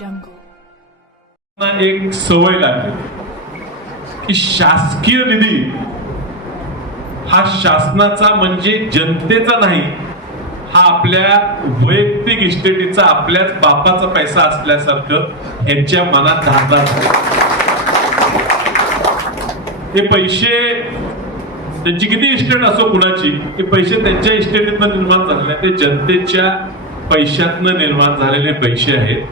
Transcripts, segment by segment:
एक सवय लागली की शासकीय निधी हा शासनाचा म्हणजे जनतेचा नाही, हा आपल्या वैयक्तिक इस्टेटीचा, आपल्याच बापाचा पैसा असल्यासारखं यांच्या मनात धारदार. हे पैसे त्यांची किती इस्टेट असो कुणाची, हे पैसे त्यांच्या इस्टेटीतनं निर्माण झालेले, ते जनतेच्या पैशातनं निर्माण झालेले पैसे आहेत.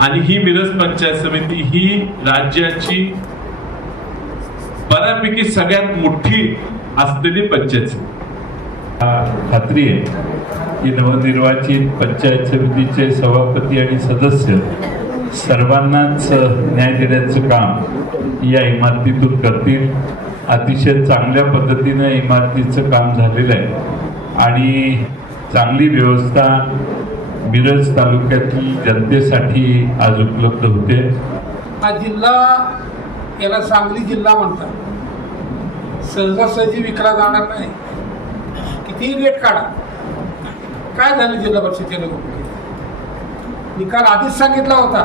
आणि ही मिरज पंचायत समिती ही राज्याची बऱ्यापैकी सगळ्यात मोठी असलेली पंचायत समिती. खात्री आहे की नवनिर्वाचित पंचायत समितीचे सभापती आणि सदस्य सर्वांनाच न्याय देण्याचं काम या इमारतीतून करतील. अतिशय चांगल्या पद्धतीनं इमारतीचं काम झालेलं आहे आणि चांगली व्यवस्था मिरज तालुक्यातील जनतेसाठी आज उपलब्ध होते. हा जिल्हा याला सांगली जिल्हा म्हणतात. सहजासहजी विकला जाणार नाही. कितीही रेट काढा. काय झालं जिल्हा परिषदेच्या निवडणुकीत? निकाल आधीच सांगितला होता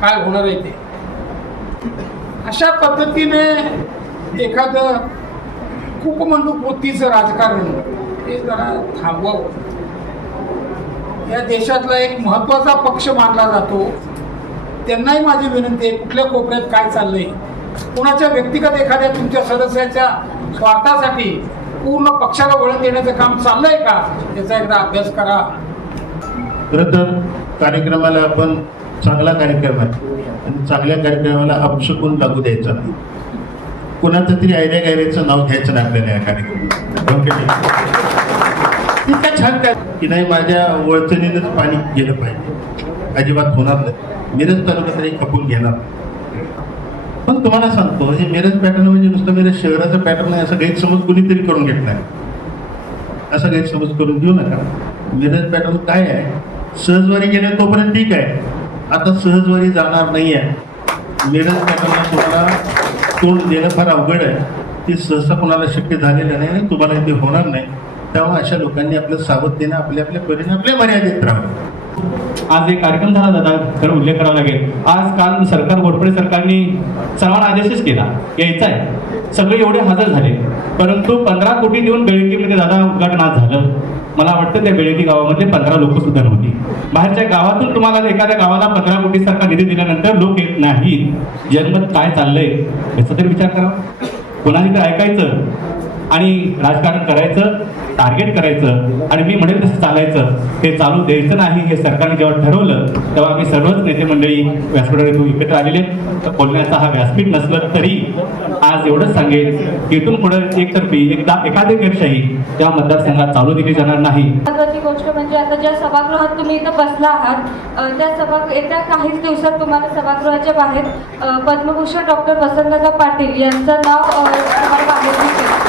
काय होणार आहे ते. अशा पद्धतीने एखादं कुपमंडूपोतीचं राजकारण हे जरा थांबवावं. या देशातला एक महत्वाचा पक्ष मानला जातो. त्यांनाही माझी विनंती आहे, कुठल्या कोपऱ्यात काय चाललंय, कुणाच्या व्यक्तिगत एखाद्या तुमच्या सदस्याच्या स्वार्थासाठी पूर्ण पक्षाला वळण देण्याचं काम चाललंय का, त्याचा एकदा अभ्यास करा. खरं तर कार्यक्रमाला आपण चांगला कार्यक्रम आहे आणि चांगल्या कार्यक्रमाला अपशकून लागू द्यायचा नाही. कुणाचं तरी आयऱ्या गायऱ्याचं नाव घ्यायचं नाही आपल्याला या कार्यक्रमात. इतका छान काय की नाही, माझ्या वळचणीनंच पाणी गेलं पाहिजे, अजिबात होणार नाही. मिरज तालुका तरी खपून घेणार. पण तुम्हाला सांगतो, हे मिरज पॅटर्न म्हणजे नुसतं मिरज शहराचं पॅटर्न आहे असं गैरसमज कुणीतरी करून घेतला आहे. असं गैरसमज करून देऊ नका. मिरज पॅटर्न काय आहे, सहजवारी गेले तोपर्यंत ठीक आहे. आता सहजवारी जाणार नाही आहे. मिरज पॅटर्नला तुम्हाला तोंड देणं फार अवघड आहे. ते सहसा कोणाला शक्य झालेलं नाही आणि तुम्हाला ते होणार नाही. त्यामुळे अशा लोकांनी आपलं सावधतेनं आपल्या परीने आपल्या मर्यादेत राहावं. आज एक कार्यक्रम झाला दादा, खरं उल्लेख करावा लागेल. आज काल सरकार, घोरपडे सरकारने समान आदेशच केला, यायचा आहे. सगळे एवढे हजर झाले, परंतु 15 कोटी देऊन बेळकीमध्ये दादा उद्घाटन आज झालं. मला वाटतं त्या बेळकी गावामध्ये 15 लोक सुद्धा नव्हती. बाहेरच्या गावातून तुम्हाला एखाद्या गावाला 15 कोटी सारखा निधी दिल्यानंतर लोक येत नाहीत. जनमत काय चाललंय याचा तरी विचार करावा. कोणाने तर ऐकायचं आणि राजकारण करायचं, टार्गेट करायचं आणि मी म्हणेल तसं चालायचं, हे चालू द्यायचं नाही. हे सरकारने जेव्हा ठरवलं तेव्हा आम्ही सर्वच नेते मंडळी व्यासपीठावर एकत्र आलेले. बोलण्याचा हा व्यासपीठ नसलं तरी आज एवढंच सांगेल की इथून पुढे एकतर्फी एखादी गैरशाही त्या मतदारसंघात चालू दिली जाणार नाही. महत्त्वाची गोष्ट म्हणजे आता ज्या सभागृहात तुम्ही इथं बसला आहात, त्या येत्या काहीच दिवसात तुम्हाला सभागृहाच्या बाहेर पद्मभूषण डॉक्टर वसंतदादा पाटील यांचं नाव तुम्हाला बाहेर दिसेल.